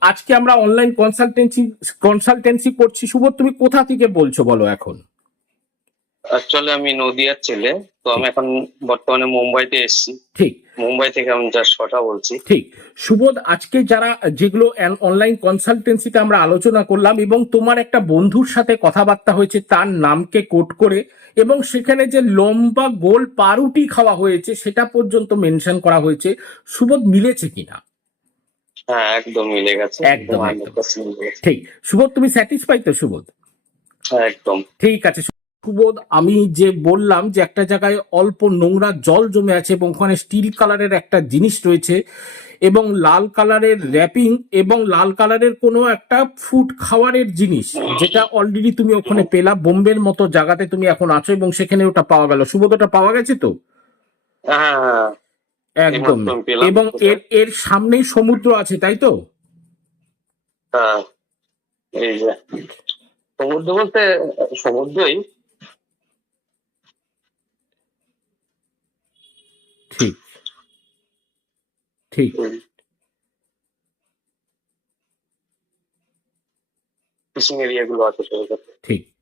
আজকে আমরা online consultancy consultancy করছি। শুভ তুমি কোথা থেকে বলছো বলো এখন? অ্যাকচুয়ালি আমি নদিয়ার ছেলে তো আমি এখন বর্তমানে মুম্বাইতে এসেছি। ঠিক। মুম্বাই থেকে আমি জাস্ট কথা বলছি। ঠিক। সুবোধ আজকে যারা যেগুলো অনলাইন কনসালটেন্সিতে আমরা আলোচনা করলাম এবং তোমার একটা বন্ধুর সাথে কথাবার্তা হয়েছে তার নামকে কোট করে এবং সেখানে যে লম্বা গোল পাউরুটি খাওয়া হয়েছে সেটা পর্যন্ত মেনশন করা হয়েছে। সুবোধ মিলেছে কিনা? হ্যাঁ একদম মিলে গেছে। একদম, গেছে। ঠিক। সুবোধ তুমি স্যাটিসফাই তো সুবোধ? হ্যাঁ একদম। ঠিক আছে সুবোধ আমি যে বললাম যে একটা জায়গায় অল্প নোংরা জল জমে আছে এবং ওখানে স্টিল কালারের একটা জিনিস রয়েছে এবং লাল কালারের র্যাপিং এবং লাল কালারের কোনো একটা ফুড খাওয়ারের জিনিস যেটা অলরেডি তুমি ওখানে পেলা বোম্বের মতো জায়গাতে তুমি এখন আছো এবং সেখানে ওটা পাওয়া গেল। সুবোধ ওটা পাওয়া গেছে তো? হ্যাঁ হ্যাঁ। একদম। এবং এর এর সামনেই সমুদ্র আছে তাই তো? হ্যাঁ। এই যে সমুদ্র বলতে সমুদ্রই। ঠিক। ঠিক। ফিশিং এরিয়া গুলো আছে ঠিক।